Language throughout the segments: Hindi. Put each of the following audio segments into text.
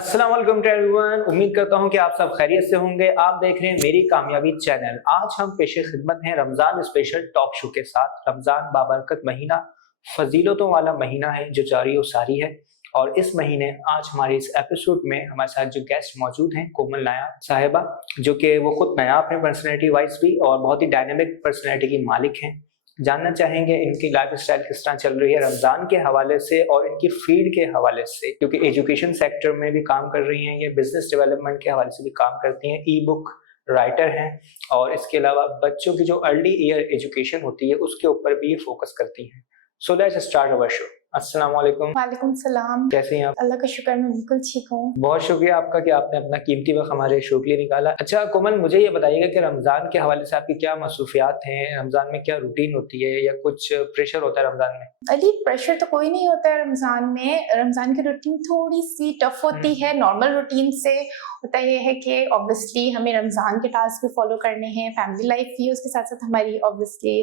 अस्सलाम वालेकुम एवरीवन। उम्मीद करता हूं कि आप सब खैरियत से होंगे। आप देख रहे हैं मेरी कामयाबी चैनल। आज हम पेशे खिदमत हैं रमजान स्पेशल टॉक शो के साथ। रमजान बाबरकत महीना, फजीलतों वाला महीना है जो जारी और सारी है। और इस महीने आज हमारे इस एपिसोड में हमारे साथ जो गेस्ट मौजूद हैं, कोमल नायाब साहिबा, जो कि वो खुद नायाब हैं पर्सनैलिटी वाइज भी और बहुत ही डायनेमिक पर्सनैलिटी की मालिक हैं। जानना चाहेंगे इनकी लाइफ स्टाइल किस तरह चल रही है रमजान के हवाले से और इनकी फील्ड के हवाले से, क्योंकि एजुकेशन सेक्टर में भी काम कर रही हैं, ये बिजनेस डेवलपमेंट के हवाले से भी काम करती हैं, ई बुक राइटर हैं और इसके अलावा बच्चों की जो अर्ली ईयर एजुकेशन होती है उसके ऊपर भी ये फोकस करती हैं। So let's start our show. अस्सलाम वालेकुम। वालेकुम सलाम। कैसे हैं आप? अल्लाह का शुक्र, मैं बिल्कुल ठीक हूँ। बहुत शुक्रिया आपका कि आपने अपना कीमती वक्त हमारे शो के लिए निकाला। अच्छा कोमल, मुझे ये बताइएगा कि रमजान के हवाले से आपकी क्या मसरूफियात हैं, रमजान में क्या रूटीन होती है या कुछ प्रेशर होता है रमजान में? अली, प्रेशर तो कोई नहीं होता है रमजान में। रमजान की रूटीन थोड़ी सी टफ होती है नॉर्मल रूटीन से। होता ये है कि ऑब्वियसली हमें रमजान के टास्क भी फॉलो करने हैं, फैमिली लाइफ भी है, उसके साथ साथ हमारी ऑब्वियसली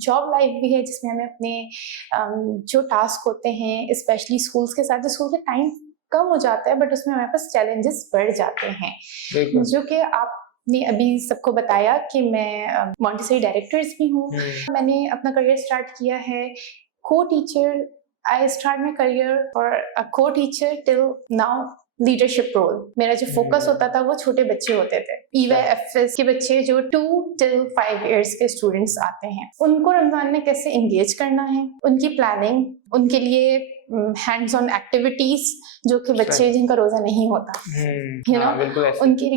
जॉब लाइफ भी है जिसमें हमें अपने जो टास्क होते हैं, स्पेशली स्कूल्स के साथ, स्कूल के टाइम कम हो जाता है बट उसमें हमारे पास चैलेंजेस बढ़ जाते हैं, जो कि आपने अभी सबको बताया कि मैं मॉन्टेसरी डायरेक्टर्स भी हूँ। मैंने अपना करियर स्टार्ट किया है co teacher. I start my career और a co teacher till now leadership role. मेरा जो फोकस होता था वो छोटे बच्चे होते थे, EYFS के बच्चे जो 2 till 5 years के स्टूडेंट्स आते हैं। उनको रमजान में कैसे एंगेज करना है, उनकी प्लानिंग, उनके लिए हैंड्स ऑन एक्टिविटीज जो कि बच्चे जिनका रोजा नहीं होता, यू नो, उनके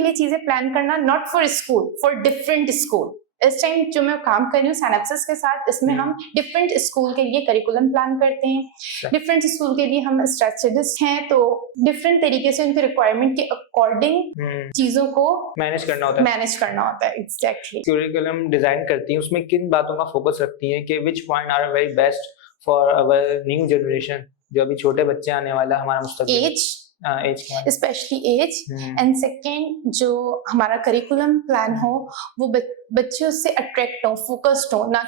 लिए चीजें प्लान करना, not for school, for different school. इस टाइम जो मैं काम कर रही हूँ सैनैप्सिस के साथ, इसमें हम डिफरेंट स्कूल के लिए करिकुलम प्लान करते हैं। डिफरेंट स्कूल के लिए हम स्ट्रेटेजिस्ट हैं, तो डिफरेंट तरीके से उनके रिक्वायरमेंट के अकॉर्डिंग चीजों को मैनेज करना होता है। एग्जैक्टली। करिकुलम डिजाइन करती हैं, उसमें किन बातों का फोकस रखती हैं कि which point are very best for our new generation, जो अभी छोटे बच्चे आने वाला हमारा मुस्तकबिल? Age, especially age. And second, जो हमारा करिकुलम प्लान हो वो बच्चे उससे अट्रैक्ट हो, फोकस्ड हो, ना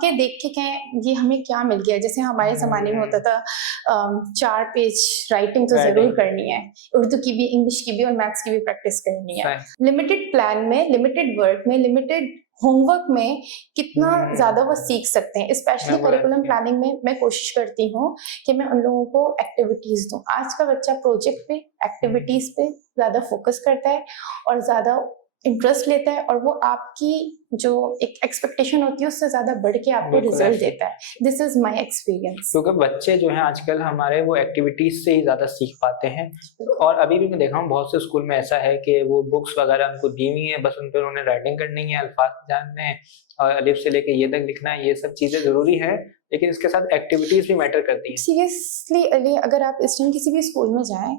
के देख के कहें ये हमें क्या मिल गया। जैसे हमारे जमाने में होता था 4 पेज राइटिंग तो जरूर करनी है, उर्दू की भी, इंग्लिश की भी और मैथ्स की भी प्रैक्टिस करनी है। लिमिटेड प्लान में, लिमिटेड वर्क में, लिमिटेड होमवर्क में कितना ज्यादा वो सीख सकते हैं। स्पेशली करिकुलम प्लानिंग में मैं कोशिश करती हूँ कि मैं उन लोगों को एक्टिविटीज दूं। आज का बच्चा प्रोजेक्ट पे, एक्टिविटीज पे ज्यादा फोकस करता है और ज्यादा इंटरेस्ट लेता है, और वो आपकी जो एक एक्सपेक्टेशन होती है उससे ज्यादा बढ़ के आपको रिजल्ट देता है। This is my experience. क्योंकि बच्चे जो हैं आजकल हमारे वो एक्टिविटीज से ही ज्यादा सीख पाते हैं। और अभी भी मैं देखा हूँ बहुत से स्कूल में ऐसा है कि वो बुक्स वगैरह उनको दी हुई है, बस उन पर उन्होंने राइटिंग करनी है, अल्फाज जानने हैं और अलिफ से लेके ये तक लिखना है, ये सब चीजें जरूरी है, लेकिन इसके साथ एक्टिविटीज भी मैटर करती हैं। सीरियसली अली, अगर आप इस टाइम किसी भी स्कूल में जाएं,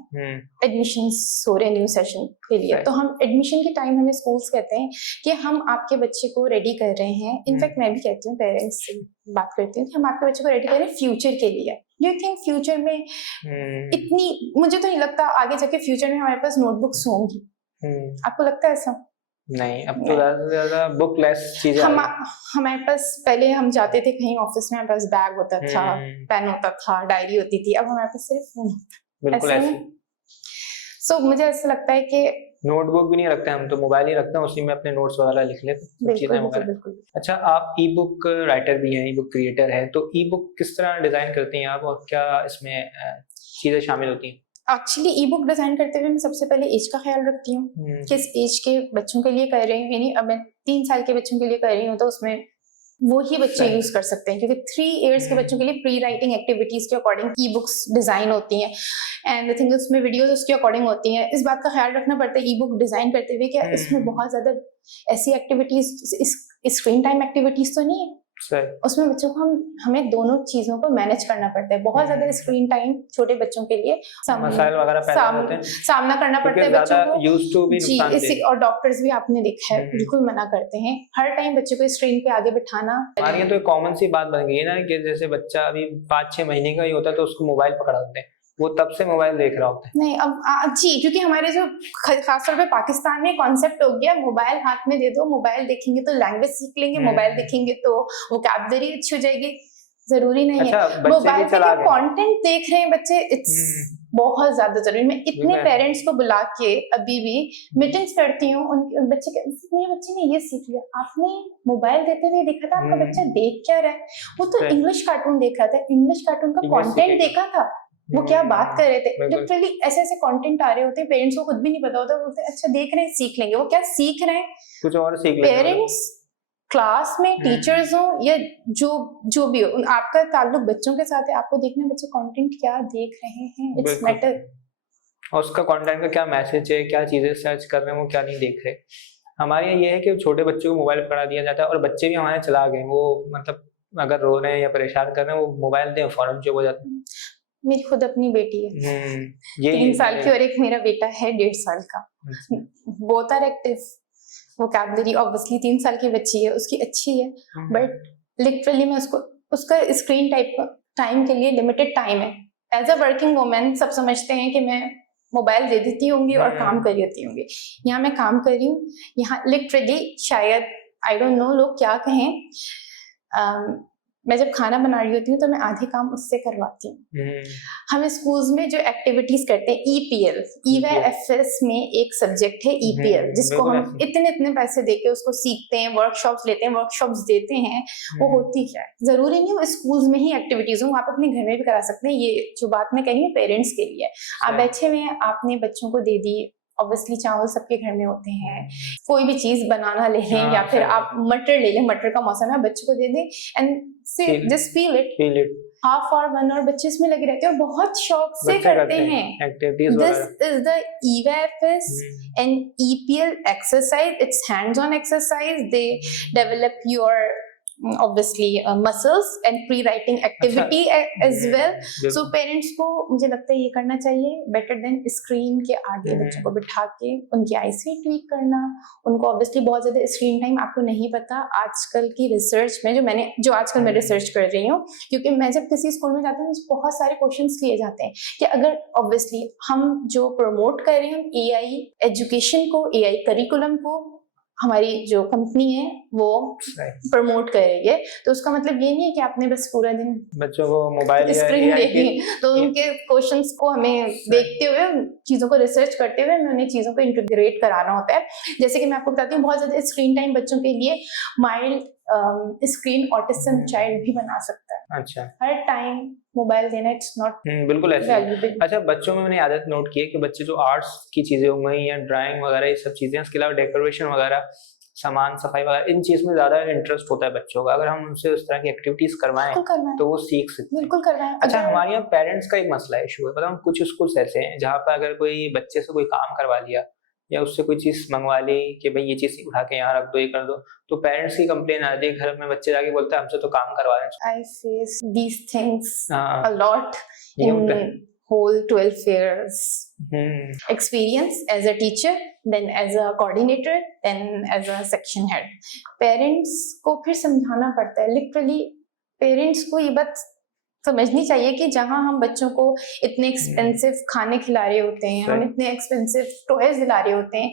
एडमिशंस हो रहे न्यू सेशन के लिए, तो हम एडमिशन के टाइम हमें स्कूल्स कहते हैं कि हम आपके बच्चे को रेडी कर रहे हैं। इनफैक्ट मैं भी कहती हूँ, पेरेंट्स से बात करती हूँ कि हम आपके बच्चे को रेडी कर रहे हैं फ्यूचर के लिए। डू यू थिंक फ्यूचर में इतनी, मुझे तो नहीं लगता आगे जाके फ्यूचर में हमारे पास नोटबुक्स होंगी। आपको लगता है ऐसा? नहीं, अब तो ज्यादा बुक लेस चीजें। हमारे पास पहले हम जाते थे कहीं ऑफिस में, हमारे पास बैग होता था, पेन होता था, डायरी होती थी। अब हमारे पास सिर्फ फोन होता है। बिल्कुल ऐसे। सो मुझे ऐसा लगता है कि नोटबुक भी नहीं रखते हम, तो मोबाइल ही रखते हैं, उसी में अपने नोट्स वगैरह लिख लेते हैं, बिल्कुल। अच्छा, आप ई बुक राइटर भी हैं, ई बुक क्रिएटर हैं, तो ई बुक किस तरह डिजाइन करती हैं आप और क्या इसमें चीजें शामिल होती हैं? एक्चुअली ई बुक डिजाइन करते हुए मैं सबसे पहले एज का ख्याल रखती हूँ, किस एज के बच्चों के लिए कर रही हूँ। यानी अब मैं 3 साल के बच्चों के लिए कर रही हूँ तो उसमें वो ही बच्चे यूज कर सकते हैं, क्योंकि 3 इयर्स के बच्चों के लिए प्री राइटिंग एक्टिविटीज के अकॉर्डिंग ई बुक्स डिजाइन होती हैं, एंड द थिंग उसमें वीडियोस उसके अकॉर्डिंग होती हैं। इस बात का ख्याल रखना पड़ता है ई बुक डिजाइन करते हुए कि इसमें बहुत ज्यादा ऐसी एक्टिविटीज, स्क्रीन टाइम एक्टिविटीज तो नहीं है उसमें। बच्चों को हमें दोनों चीजों को मैनेज करना पड़ता है। बहुत ज्यादा स्क्रीन टाइम छोटे बच्चों के लिए सामना करना पड़ता है बच्चों को जी। और डॉक्टर्स भी आपने देखा है बिल्कुल मना करते हैं हर टाइम बच्चे को स्क्रीन पे आगे बिठाना। हमारे यहाँ तो एक कॉमन सी बात बन गई है ना कि जैसे बच्चा अभी 5-6 महीने का ही होता है तो उसको मोबाइल पकड़ा देते हैं, वो तब से मोबाइल देख रहा होता है। नहीं अब जी, क्योंकि हमारे जो खासतौर पे पाकिस्तान में कॉन्सेप्ट हो गया, मोबाइल हाथ में दे दो, मोबाइल देखेंगे तो लैंग्वेज सीख लेंगे, मोबाइल देखेंगे तो वोकैबुलरी अच्छी हो जाएगी। जरूरी नहीं है मोबाइल पे क्या कंटेंट देख रहे हैं बच्चे, इट्स बहुत ज्यादा जरूरी। मैं इतने मैं- पेरेंट्स को बुला के अभी भी मीटिंग्स करती हूँ, उनके बच्चे मेरे बच्चे ने ये सीख लिया, आपने मोबाइल देते हुए देखा था आपका बच्चा देख क्या रहा है, वो तो Right. इंग्लिश कार्टून देख रहा था, इंग्लिश कार्टून का English कंटेंट सीखेगा। देखा था, वो क्या बात कर रहे थे। बिल्कुल। लिटरली ऐसे ऐसे कंटेंट आ रहे होते हैं, पेरेंट्स को खुद भी नहीं पता होता, बोलते हैं अच्छा देख रहे हैं सीख लेंगे। वो क्या सीख रहे हैं, कुछ और सीख लेते हैं। पेरेंट्स क्लास में टीचर्स हो या जो जो भी हो, आपका ताल्लुक बच्चों के साथ है, आपको देखना है बच्चे कंटेंट क्या देख रहे हैं, इट्स बिल्कुल। मैटर। और उसका कंटेंट का क्या मैसेज है, क्या चीजें सर्च कर रहे हैं, वो क्या नहीं देख रहे। हमारे यहाँ ये है कि छोटे बच्चों को मोबाइल पकड़ा दिया जाता है और बच्चे भी हमारे चला गए, वो मतलब अगर रो रहे हैं या परेशान कर रहे हैं वो मोबाइल दें फौरन चुप हो जाते हैं। मेरी खुद अपनी बेटी है, ये 3 साल की, और एक मेरा बेटा है 1.5 साल का। Both are active, vocabulary obviously 3 साल की बच्ची है उसकी अच्छी है, बट लिटरली मैं उसका स्क्रीन टाइम के लिए लिमिटेड टाइम है। एज अ वर्किंग वुमेन सब समझते हैं कि मैं मोबाइल दे देती होंगी और काम कर रही होती होंगी। यहाँ मैं काम कर रही हूँ, यहाँ लिटरली शायद आई डोंट नो लोग क्या कहें, मैं जब खाना बना रही होती हूँ तो मैं आधे काम उससे करवाती हूँ। हमें स्कूल्स में जो एक्टिविटीज करते हैं ईपीएल, ईवाईएफएस में एक सब्जेक्ट है ईपीएल, जिसको हम इतने इतने पैसे देके उसको सीखते हैं, वर्कशॉप्स लेते हैं, वर्कशॉप्स देते हैं। वो होती क्या है, जरूरी नहीं वो स्कूल्स में ही एक्टिविटीज हो, आप अपने घर में भी करा सकते हैं। ये जो बात मैं कह रही हूँ पेरेंट्स के लिए, आप बैठे हुए हैं, आपने बच्चों को दे दी, ऑब्वियसली चावल सबके घर में होते हैं, कोई भी चीज बनाना ले लें या फिर आप मटर ले लें, मटर का मौसम है, बच्चों को दे दें एंड से just feel it, half hour 1 hour बच्चे इसमें लगे रहते हैं और बहुत शौक से करते हैं activities. This is the EYFS and EPL exercise, it's hands on exercise, they develop your obviously muscles and pre-writing activity as well. So parents को मुझे लगता है ये करना चाहिए, better than screen के आगे बच्चों को बिठा के उनकी आईसाइट ट्वीक करना, उनको obviously बहुत ज्यादा स्क्रीन टाइम, आपको नहीं पता आजकल की रिसर्च में जो आजकल मैं रिसर्च कर रही हूँ, क्योंकि मैं जब किसी स्कूल में जाती हूँ बहुत सारे क्वेश्चंस किए जाते हैं कि अगर obviously हम जो प्रमोट कर रहे हैं, हम एआई एजुकेशन को, एआई करिकुलम को हमारी जो कंपनी है वो प्रमोट कर रही है, तो उसका मतलब ये नहीं है कि आपने बस पूरा दिन बच्चों को मोबाइल स्क्रीन देखी। तो उनके क्वेश्चंस को हमें देखते हुए, चीजों को रिसर्च करते हुए हमें उन्हें चीजों को इंटीग्रेट कराना होता है। जैसे कि मैं आपको बताती हूँ, बहुत ज्यादा स्क्रीन टाइम बच्चों के लिए माइल्ड स्क्रीन ऑटिज्म चाइल्ड भी बना सकता है। अच्छा, हर टाइम मोबाइल देना इट्स नॉट बिल्कुल ऐसे। अच्छा, बच्चों में मैंने आदत नोट की है कि बच्चे जो आर्ट्स की चीजें हो गई या ड्राइंग वगैरह ये सब चीजें, इसके अलावा डेकोरेशन वगैरह, सामान सफाई वगैरह, इन चीज में ज्यादा इंटरेस्ट होता है बच्चों का। अगर हम उनसे उस तरह की एक्टिविटीज करवाएं तो वो सीख सकते हैं। बिल्कुल करवाएं। अच्छा, हमारे यहाँ पेरेंट्स का एक मसला इशू है, पता, कुछ स्कूल्स ऐसे हैं जहाँ पर अगर कोई बच्चे से कोई काम करवा लिया या उससे कोई चीज मंगवा ली कि भाई ये चीज उठा के यहाँ रख दो, ये कर दो, तो पेरेंट्स की कंप्लेन आती है, घर में बच्चे जाके बोलते हैं हमसे तो काम करवा रहे हैं। I face these things a lot in whole 12 years experience as a teacher, then as a coordinator, then as a section head. Parents को फिर समझाना पड़ता है, लिटरली पेरेंट्स को ये बात समझनी चाहिए कि जहां हम बच्चों को इतने एक्सपेंसिव खाने खिला रहे होते हैं, हम इतने एक्सपेंसिव टॉयज दिला रहे होते हैं,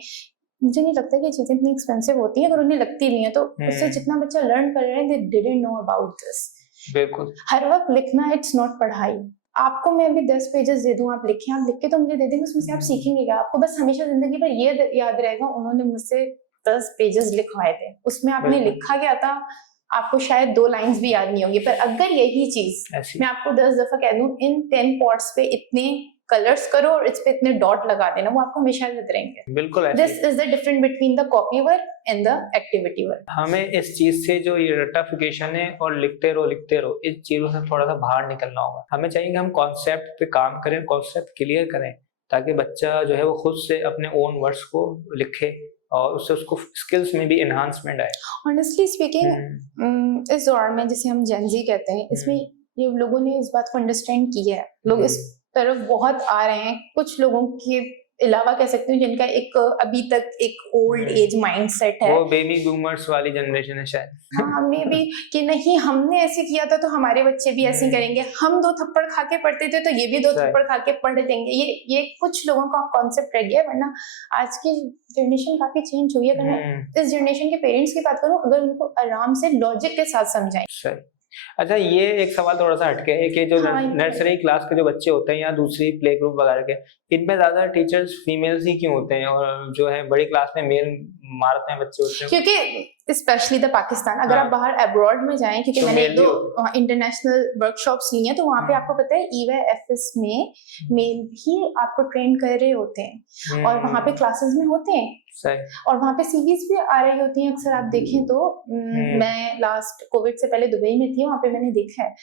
मुझे नहीं लगता कि चीजें इतनी एक्सपेंसिव होती हैं, अगर उन्हें लगती भी हैं तो उससे जितना बच्चा लर्न कर रहे हैं, they didn't know about this. बिल्कुल, हर वक्त लिखना इट्स नॉट पढ़ाई। आपको मैं अभी 10 पेजेस दे दूं, आप लिखें, आप लिख के तो मुझे दे देंगे, उसमें से आप सीखेंगे क्या? आपको बस हमेशा जिंदगी भर ये याद रहेगा उन्होंने मुझसे 10 पेजेस लिखवाए थे, उसमें आपने लिखा क्या था, आपको शायद 2 लाइंस भी याद नहीं होंगी। पर अगर यही चीज मैं आपको 10 दफा कह दूं, इन 10 पॉट्स पे इतने कलर्स करो और इस पे इतने डॉट लगा देना, वो आपको हमेशा याद रहेंगे। बिल्कुल, this is the difference between the copy work and the activity work. हमें इस चीज से जो ये रट्टाफिकेशन है और लिखते रहो इस चीजों से थोड़ा सा बाहर निकलना होगा। हमें चाहिए कि हम कॉन्सेप्ट पे काम करें, कॉन्सेप्ट क्लियर करें, ताकि बच्चा जो है वो खुद से अपने ओन वर्ड्स को लिखे और उससे उसको स्किल्स में भी एनहांसमेंट आए। ऑनेस्टली स्पीकिंग इस दौर में जिसे हम जेन-ज़ी कहते हैं, इसमें ये लोगों ने इस बात को अंडरस्टैंड किया है, लोग इस तरफ बहुत आ रहे हैं। कुछ लोगों के अलावा कह सकते हैं जिनका एक अभी तक एक ओल्ड एज माइंडसेट है, वो बेबी बूमर्स वाली जनरेशन है शायद। हाँ, मे बी कि नहीं हमने ऐसे किया था तो हमारे बच्चे भी ऐसे करेंगे, हम 2 थप्पड़ खा के पढ़ते थे तो ये भी 2 थप्पड़ खा के पढ़ देंगे। ये कुछ लोगों का कॉन्सेप्ट रह गया है, वरना आज की जनरेशन काफी चेंज हुई है। अगर मैं इस जनरेशन के पेरेंट्स की बात करूं, अगर उनको आराम से लॉजिक के साथ समझाएं अच्छा, ये एक सवाल थोड़ा सा हटके है कि जो हाँ, ये नर्सरी क्लास के जो बच्चे होते हैं या दूसरी प्ले ग्रुप वगैरह के, इनमें ज्यादा टीचर्स फीमेल्स ही क्यों होते हैं और जो है बड़ी क्लास में मेल मारते हैं बच्चे होते हैं? क्योंकि स्पेशली द पाकिस्तान, अगर हाँ। आप बाहर अब्रॉड में जाएं, क्योंकि तो मैंने मेल एक भी दो होते इंटरनेशनल वर्कशॉप्स ली हैं, तो वहाँ पे हम्म। आपको पता है EYFS में मेल भी आपको ट्रेन कर रहे होते हैं और वहाँ पे क्लासेस में होते हैं सही। और वहाँ पे सीरीज भी आ रही होती हैं अक्सर। आप देखें तो मैं लास्ट कोविड से पहले दुबई में थी, वहाँ पे मैंने देखा है।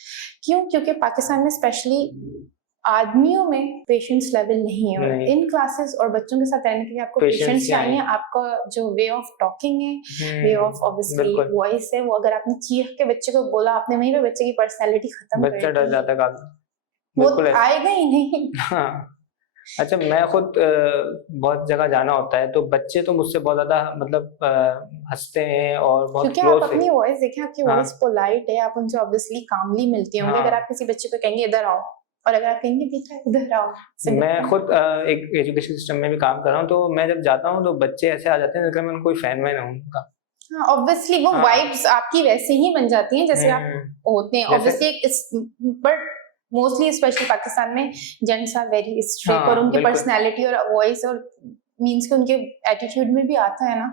क्यों? क्योंकि पाकिस्तान में स्पेशली आदमियों में पेशेंस लेवल नहीं है, और नहीं। इन क्लासेस और बच्चों के साथ रहने के लिए आपको Patience पेशेंस चाहिए। चाहिए। आपका जो वे ऑफ टॉकिंग है, वे ऑफ ऑब्वियसली बिल्कुल। वॉइस है, वो अगर आपने चीख के बच्चे को बोला, आपने वहीं पे बच्चे की पर्सनैलिटी खत्म बच्चा कर डर दी, जाता है काफी। वो बिल्कुल ऐसे। आएगा ही नहीं। हाँ। अच्छा, मैं खुद बहुत जगह जाना होता है तो बच्चे तो मुझसे बहुत ज्यादा मतलब हंसते हैं और बहुत क्योंकि आप क्लोज अपनी वॉइस देखें, आपकी हाँ। वॉइस पोलाइट है, आप उनसे ऑब्वियसली कामली मिलती होंगे। हाँ। अगर आप किसी बच्चे को कहेंगे इधर आओ, और अगर आप कहेंगे बेटा इधर आओ, मैं खुद एक एजुकेशन सिस्टम में भी काम कर रहा हूँ, तो मैं जब जाता हूँ तो बच्चे ऐसे आ जाते हैं जैसे मैं कोई फैन वैन हूँ उनका। हाँ, ऑब्वियसली वो हाँ। वाइब्स आपकी वैसे ही बन जाती हैं जैसे आप होते हैं। जैसे- obviously but mostly specially Pakistan में जेंट्स आर वेरी स्ट्रिक्ट, हाँ, और उनकी बिल्कुल। पर्सनालिटी और वॉइस और मीन्स के उनके एटीट्यूड में भी आता है ना,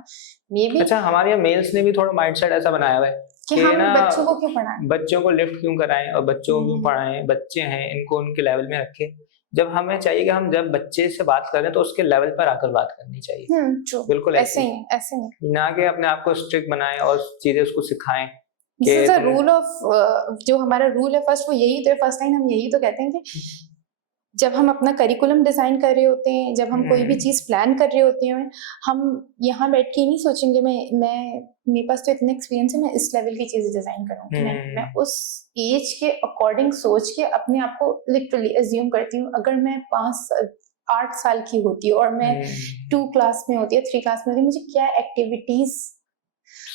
मे बी अच्छा, हमारे यहाँ मेल्स ने भी थोड़ा माइंडसेट ऐसा बनाया हुआ है कि कि हम ना बच्चों को क्यों पढ़ाएं, बच्चों को लिफ्ट क्यों कराएं और बच्चों को क्यों पढ़ाएं, बच्चे हैं इनको उनके लेवल में रखें। जब हमें चाहिए कि हम जब बच्चे से बात करें तो उसके लेवल पर आकर बात करनी चाहिए। ट्रू, बिल्कुल ऐसे ही ऐसे ही। ना कि अपने आप को स्ट्रिक्ट बनाएं और चीजें उसको सिखाएं दिस कि इज अ तुम- रूल ऑफ जो हमारा रूल है फर्स्ट, वो यही तो है। फर्स्ट टाइम हम यही तो कहते हैं कि जब हम अपना करिकुलम डिजाइन कर रहे होते हैं, जब हम कोई भी चीज प्लान कर रहे होते हैं, हम यहाँ बैठ के नहीं सोचेंगे मैं मेरे पास तो इतना एक्सपीरियंस है, मैं इस लेवल की चीजें डिजाइन करूँगी। मैं उस एज के अकॉर्डिंग सोच के अपने आप को लिटरली एज्यूम करती हूँ। अगर मैं 8 साल की होती हूँ और मैं 2 क्लास में होती है, 3 क्लास में होती है, मुझे क्या एक्टिविटीज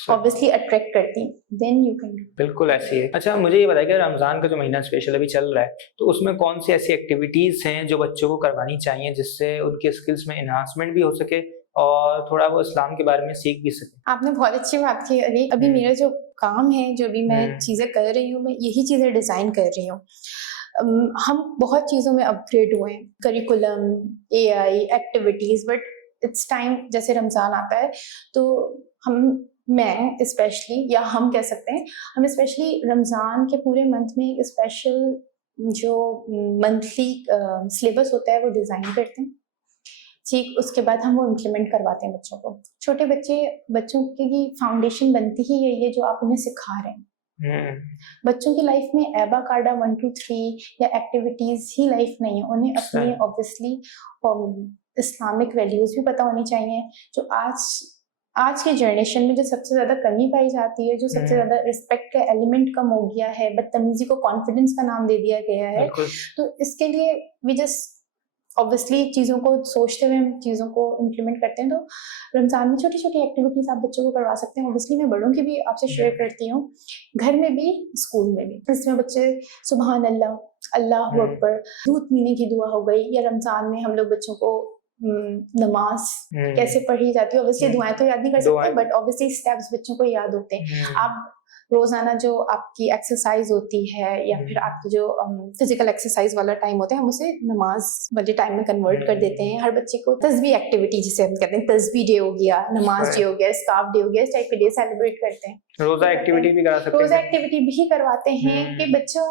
ऑब्वियसली अट्रैक्ट करती, देन यू कैन। बिल्कुल ऐसी है। अच्छा, मुझे ये बताइए कि रमजान का जो महीना स्पेशल अभी चल रहा है, तो उसमें कौन सी ऐसी एक्टिविटीज हैं जो बच्चों को करवानी चाहिए जिससे उनके स्किल्स में एनहांसमेंट भी हो सके और थोड़ा वो इस्लाम के बारे में सीख भी सके? आपने बहुत अच्छी बात की। अभी मेरा जो काम है, जो भी मैं चीजें कर रही हूँ, मैं यही चीजें डिजाइन कर रही हूँ। हम बहुत चीजों में अपग्रेड हुए हैं, curriculum, AI, activities, but it's time, जैसे रमजान आता है तो मैं स्पेशली, या हम कह सकते हैं, हम स्पेशली रमजान के पूरे मंथ में एक स्पेशल जो मंथली सिलेबस होता है वो डिजाइन करते हैं। ठीक, उसके बाद हम वो इम्प्लीमेंट करवाते हैं बच्चों को। छोटे बच्चों की फाउंडेशन बनती ही यही है जो आप उन्हें सिखा रहे हैं। बच्चों की लाइफ में एबाकाडा 1 2 3 या एक्टिविटीज ही लाइफ नहीं है, उन्हें अपनी ऑब्वियसली इस्लामिक वैल्यूज भी पता होनी चाहिए। जो आज के जनरेशन में जो सबसे ज्यादा कमी पाई जाती है, जो सबसे ज्यादा रिस्पेक्ट का एलिमेंट कम हो गया है, बदतमीजी को कॉन्फिडेंस का नाम दे दिया गया है, तो इसके लिए वी जस्ट ऑब्वियसली चीज़ों को सोचते हुए हम चीज़ों को इम्प्लीमेंट करते हैं। तो रमज़ान में छोटी छोटी एक्टिविटीज़ आप बच्चों को करवा सकते हैं। ऑब्वियसली मैं बड़ों की भी आपसे शेयर करती हूँ, घर में भी स्कूल में भी। इसमें बच्चे सुबहान अल्लाह, अल्लाहु अकबर, दूध पीने की दुआ हो गई, या रमज़ान में हम लोग बच्चों को नमाज कैसे पढ़ी जाती है, ऑब्वियसली दुआएं तो याद नहीं कर सकते, बट ऑब्वियसली स्टेप्स बच्चों को याद होते हैं। आप रोजाना जो आपकी एक्सरसाइज होती है या फिर आपकी जो फिजिकल एक्सरसाइज वाला टाइम होता है, हम उसे नमाज वाले टाइम में कन्वर्ट कर देते हैं। हर बच्चे को तस्बीह एक्टिविटी, जिसे हम कहते हैं तस्बीह डे हो गया, नमाज डे हो गया, स्कार्फ डे हो गया, इस टाइप के डे सेलिब्रेट करते हैं। रोजा एक्टिविटी भी करा सकते हैं। रोजा एक्टिविटी भी करवाते हैं कि बच्चा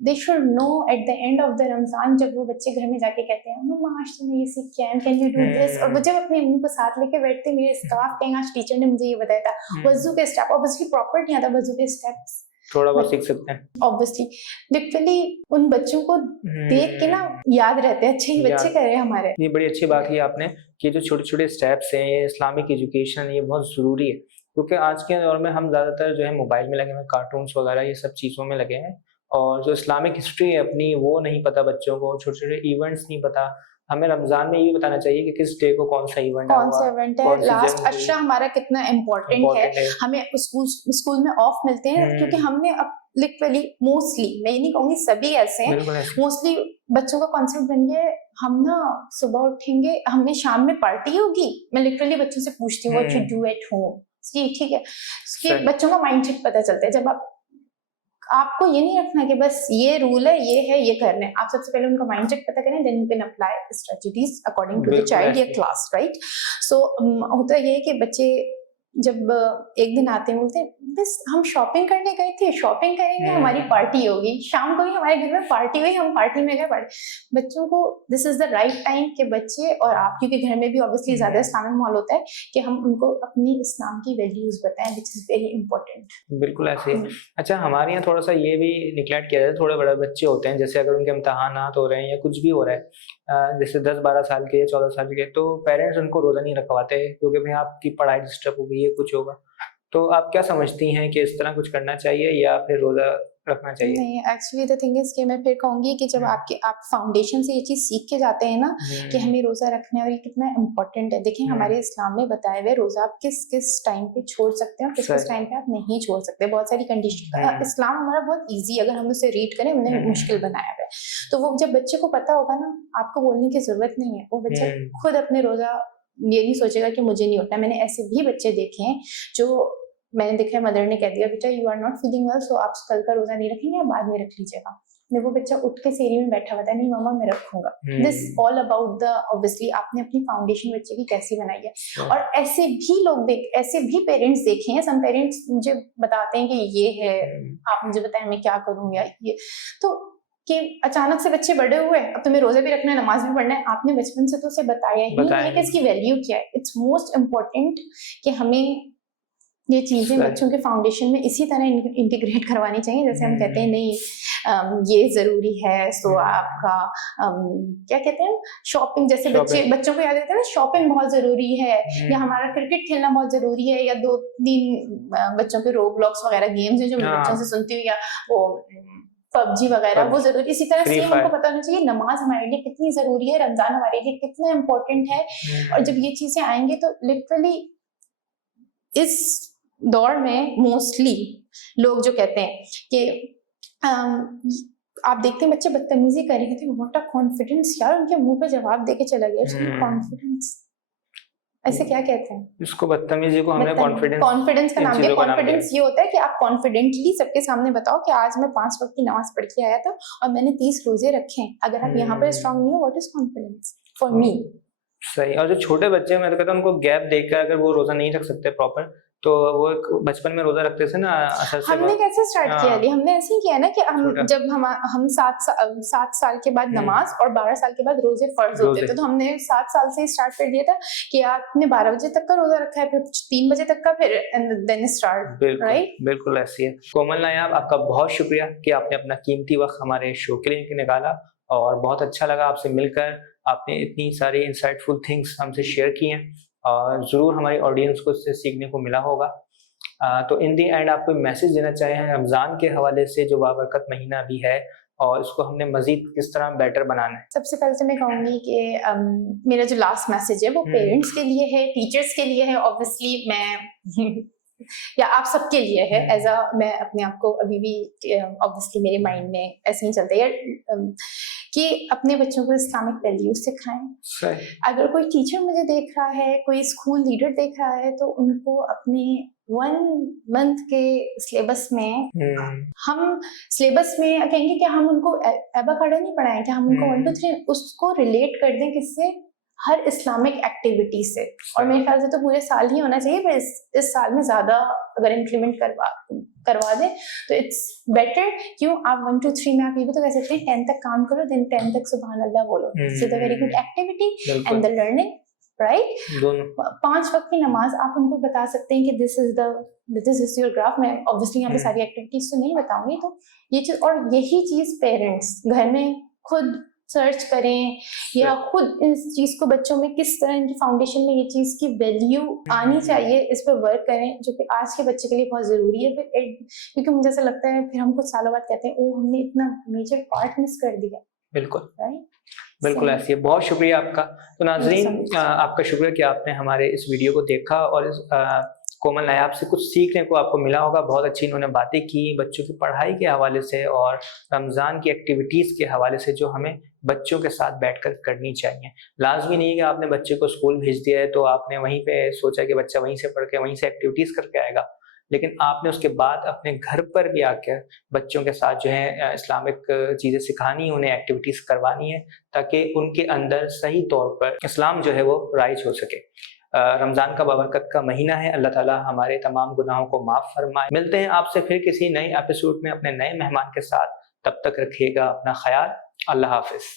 they should know at the end of the Ramzan, जब वो बच्चे घर में जाके कहते हैं मम्मा आज तुमने ये सीख किया, कैन यू डू दिस, और वो जब अपनी मम्मी को साथ लेके बैठते हैं, मेरे स्कार्फ कहेंगे आज टीचर ने मुझे ये बताया था, वजू के स्टेप, ऑब्वियसली प्रॉपर नहीं आता वजू के स्टेप्स, थोड़ा बहुत सीख सकते हैं। ऑब्वियसली लिटरली उन बच्चों को देख के ना याद रहते हैं, अच्छे ही बच्चे कर रहे हैं हमारे। ये बड़ी अच्छी बात की आपने कि जो छोटे छोटे स्टेप्स हैं, ये इस्लामिक एजुकेशन, ये बहुत जरूरी है, क्योंकि आज के दौर में हम ज्यादातर जो है मोबाइल में लगे हुए, कार्टून्स वगैरह ये सब चीजों में लगे हैं, और जो इस्लामिक हिस्ट्री है अपनी वो नहीं पता बच्चों को, छोटे छोटे इवेंट्स नहीं पता। हमें रमजान में ये भी बताना चाहिए कि किस डे को कौन सा इवेंट है, लास्ट अशरा हमारा कितना इम्पोर्टेंट है। हमें स्कूल में ऑफ मिलते हैं क्योंकि हमने अब लिटरली मोस्टली, मैं ये नहीं कहूंगी सभी ऐसे हैं, मोस्टली बच्चों का कॉन्सेप्ट बन गया है हम ना सुबह उठेंगे, हमें शाम में पार्टी होगी। मैं लिटरली बच्चों से पूछती हूँ what you do at home, ठीक है, बच्चों का माइंडसेट पता चलता है जब आप आपको ये नहीं रखना कि बस ये रूल है, ये करना है। आप सबसे पहले उनका माइंडसेट पता करें, then you can apply strategies according to the बिल्कुल चाइल्ड या ऐसे। Class, right. सो होता ये है कि बच्चे जब एक दिन आते हैं, बोलते हैं बस हम शॉपिंग करने गए थे, शॉपिंग करेंगे, हमारी पार्टी होगी, शाम को भी हमारे घर में पार्टी हुई, हम पार्टी में गए। पार्टी बच्चों को this is the right time कि बच्चे और आप, क्योंकि घर में भी ऑब्वियसली ज्यादा इस्लामिक माहौल होता है, कि हम उनको अपनी इस्लाम की वैल्यूज बताएं, विच इज वेरी इंपॉर्टेंट। बिल्कुल ऐसे ही। अच्छा, हमारे यहाँ थोड़ा सा ये भी निगलेक्ट किया जाता है, थोड़े बड़े बच्चे होते हैं, जैसे अगर उनके इम्तहानात हो रहे हैं या कुछ भी हो रहा है, जैसे 10-12 साल के या 14 साल के, तो पेरेंट्स उनको रोज़ा नहीं रखवाते क्योंकि भाई आपकी पढ़ाई डिस्टर्ब होगी, ये कुछ होगा। तो आप क्या समझती हैं कि इस तरह कुछ करना चाहिए या फिर रोज़ा रखना चाहिए? नहीं, एक्चुअली द थिंग इज कि मैं फिर कहूंगी कि जब आप फाउंडेशन से ये चीज सीख के जाते हैं ना कि हमें रोजा रखना है और ये कितना इम्पोर्टेंट है। देखिए हमारे इस्लाम में बताए हुए रोजा आप किस किस टाइम पे छोड़ सकते हैं और किस किस टाइम पे आप नहीं छोड़ सकते। बहुत सारी कंडीशन, इस्लाम हमारा बहुत ईजी, अगर हम उसे रीड करें, हमने मुश्किल बनाया हुआ है। तो वो जब बच्चे को पता होगा ना, आपको बोलने की जरूरत नहीं है, वो बच्चा खुद अपने रोजा ये नहीं सोचेगा कि मुझे नहीं होता। मैंने ऐसे भी बच्चे देखे हैं जो मैंने देखा है, मदर ने कह दिया बेटा you are not feeling well, so आप कल का रोजा नहीं रखेंगे, आप बाद में रख लीजिएगा। वो बच्चा उठ के सेरी में बैठा हुआ था, नहीं मामा मैं रखूंगा। This all about the, obviously आपने अपनी फाउंडेशन बच्चे की कैसी बनाई है। और ऐसे भी लोग ऐसे भी पेरेंट्स देखे हैं, सम पेरेंट्स मुझे बताते हैं कि ये है, आप मुझे बताएं मैं क्या करूं, या ये तो कि अचानक से बच्चे बड़े हुए, अब तुम्हें रोजा भी रखना है, नमाज भी पढ़ना है, आपने बचपन से तो उसे बताया ही नहीं है कि इसकी वैल्यू क्या है। इट्स मोस्ट इम्पोर्टेंट कि हमें ये चीजें बच्चों के फाउंडेशन में इसी तरह इंटीग्रेट करवानी चाहिए। जैसे हम कहते हैं नहीं ये जरूरी है, सो आपका क्या कहते हैं शॉपिंग, जैसे बच्चों को याद रहता है ना शॉपिंग बहुत जरूरी है, या हमारा क्रिकेट खेलना बहुत जरूरी है, या 2-3 बच्चों के रोब्लॉक्स वगैरह गेम्स हैं जो मैं बच्चों से सुनती हूँ, या वो पबजी वगैरह, वो जरूरी। इसी तरह सेम हमको पता होना चाहिए नमाज हमारे लिए कितनी जरूरी है, रमजान हमारे लिए कितना इम्पोर्टेंट है। और जब ये चीजें आएंगी तो लिटरली इस दौर में मोस्टली लोग जो कहते हैं कि आप देखते हैं बच्चे बदतमीजी करेंगे, तो व्हाट अ कॉन्फिडेंस यार, उनके मुंह पे जवाब देके चला गया। कॉन्फिडेंस ऐसे क्या कहते हैं इसको? बदतमीजी को हमने कॉन्फिडेंस का नाम दिया। कॉन्फिडेंस ये होता है कि आप कॉन्फिडेंटली सबके सामने बताओ कि आज मैं 5 वक्त की नमाज पढ़ के आया था और मैंने 30 रोजे रखे हैं। अगर आप यहाँ पर स्ट्रांग नहीं हो, what is confidence for me? सही। और जो छोटे बच्चे, मैं तो कहता हूँ उनको गैप देकर, अगर वो रोजा नहीं रख सकते प्रॉपर, तो वो बचपन में रोजा रखते थे ना असर से। हमने कैसे स्टार्ट किया अली? हमने ऐसे ही किया ना कि हम जब हम 7 साल के बाद नमाज और 12 साल के बाद रोजे फर्ज होते थे, तो हमने 7 साल से ही स्टार्ट कर दिया था कि आपने 12 बजे तक का रोजा रखा है, फिर 3 बजे तक का, फिर देन स्टार्ट, राइट? बिल्कुल ऐसी है। कोमल नायाब, आपका बहुत शुक्रिया कि आपने अपना कीमती वक्त हमारे शो के लिए निकाला, और बहुत अच्छा लगा आपसे मिलकर। आपने इतनी सारी इंसाइटफुल थिंग्स हमसे शेयर की हैं और ज़रूर हमारी ऑडियंस को इससे सीखने को मिला होगा। तो इन दी एंड आप कोई मैसेज देना चाहे हैं रमज़ान के हवाले से, जो बाबरकत महीना भी है और इसको हमने मजीद किस तरह बेटर बनाना है? सबसे पहले तो मैं कहूँगी कि मेरा जो लास्ट मैसेज है वो पेरेंट्स के लिए है, टीचर्स के लिए है, ऑब्वियसली मैं या आप सबके लिए है। एज अ, मैं अपने आप को अभी भी ऑब्वियसली मेरे माइंड में ऐसे ही चलता है कि अपने बच्चों को इस्लामिक वैल्यूज सिखाएं। अगर कोई टीचर मुझे देख रहा है, कोई स्कूल लीडर देख रहा है, तो उनको अपने 1 मंथ के सिलेबस में हम सिलेबस में कहेंगे कि हम उनको एबाकाडा नहीं पढ़ाएं, कि हम उनको 1 2 3 उसको रिलेट कर दें किससे, हर इस्लामिक एक्टिविटी से। और मेरे ख्याल से तो पूरे साल ही होना चाहिए, पर इस साल में ज्यादा अगर इंप्लीमेंट करवा दें तो इट्स बेटर। क्यों? आप 1 2 3 में आप ये भी तो कह सकते हैं 10 तक काम करो, देन 10 तक सुभान अल्लाह बोलो। So the very good activity and the learning, right? 5 वक्त की नमाज आप उनको बता सकते हैं कि दिस इज योर ग्राफ। मैं ऑब्वियसली यहाँ पे सारी एक्टिविटीज तो नहीं बताऊंगी, तो ये चीज, और यही चीज पेरेंट्स घर में खुद सर्च करें या खुद इस चीज को बच्चों में किस तरह इनकी फाउंडेशन में ये चीज की वैल्यू आनी चाहिए, इस पर वर्क करें, जो कि आज के बच्चे के लिए बहुत जरूरी है। क्योंकि मुझे ऐसा लगता है फिर हम कुछ सालों बाद कहते हैं ओ हमने इतना मेजर पार्ट मिस कर दिया। बिल्कुल, बिल्कुल ऐसी है। बहुत शुक्रिया आपका। तो नाज़रीन, आपका शुक्रिया कि आपने हमारे इस वीडियो को देखा और इस कोमल नायाब से कुछ सीखने को आपको मिला होगा। बहुत अच्छी इन्होंने बातें की बच्चों की पढ़ाई के हवाले से और रमज़ान की एक्टिविटीज़ के हवाले से, जो हमें बच्चों के साथ बैठकर करनी चाहिए। लाजमी नहीं है कि आपने बच्चे को स्कूल भेज दिया है तो आपने वहीं पे सोचा कि बच्चा वहीं से पढ़ के वहीं से एक्टिविटीज़ करके आएगा, लेकिन आपने उसके बाद अपने घर पर भी आकर बच्चों के साथ जो है इस्लामिक चीज़ें सिखानी है, उन्हें एक्टिविटीज़ करवानी है ताकि उनके अंदर सही तौर पर इस्लाम जो है वो राइज हो सके। रमज़ान का बाबरकत का महीना है, अल्लाह ताला हमारे तमाम गुनाहों को माफ़ फरमाए। मिलते हैं आपसे फिर किसी नए एपिसोड में अपने नए मेहमान के साथ, तब तक रखिएगा अपना ख्याल। अल्लाह हाफ़िज़।